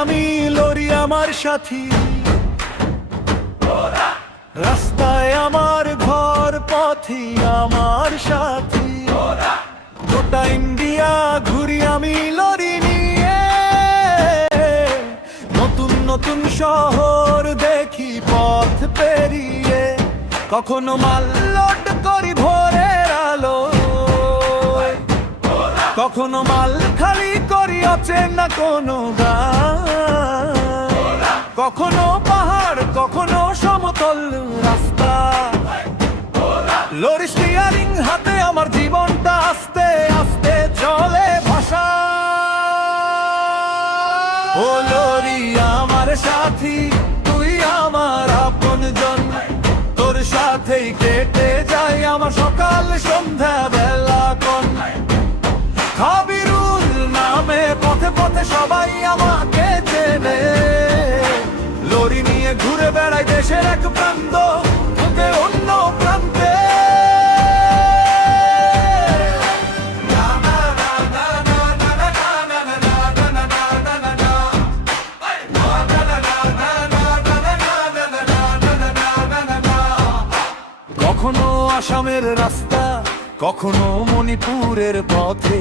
আমি, লরি আমার সাথী। রাস্তায় আমার ঘর, পথই আমার সাথী। গোটা ইন্ডিয়া ঘুরি আমি লরি নিয়ে, নতুন নতুন শহর দেখি পথ পেরিয়ে। কখনো মাল লোড করি ভোরের আলো, কখনো মাল খালি করি অচেনা কোনো গান। কখনো পাহাড়, কখনো সমতল রাস্তা, লরি স্টিয়ারিং হাতে আমার জীবনটা আস্তে আস্তে চলে ভাষা। ও লরি আমার সাথী, তুই আমার আপনজন। তোর সাথেই কেটে যায় আমার সকাল সন্ধ্যা বেলা কোন। খাবিরুল নামে পথে পথে সবাই আমাকে চেনে। লরি নিয়ে ঘুরে বেড়াই দেশের এক প্রান্ত থেকে অন্য প্রান্তে। কখনো আসামের রাস্তা, কখনো মণিপুরের পথে,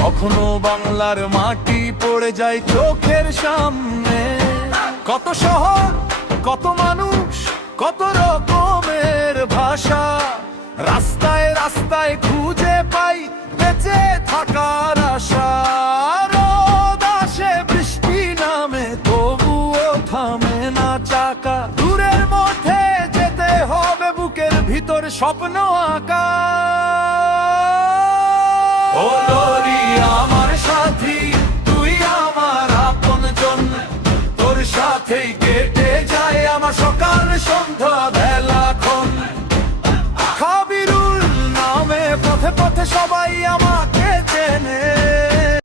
কখনো বাংলার মাটি পড়ে যায় চোখের সামনে। কত শহর, কত মানুষ, কত রকমের ভাষা, রাস্তায় রাস্তায় খুঁজে পাই বেঁচে থাকার আশা। রোদ আসে, বৃষ্টি নামে, তবুও থামে না চাকা। দূরের মধ্যে যেতে হবে, বুকের ভিতর স্বপ্ন আঁকা। ও লরি আমার সাথী, তুই আমার আপনজন। তোর সাথেই কেটে যায় আমার সকাল সন্ধ্যা বেলা।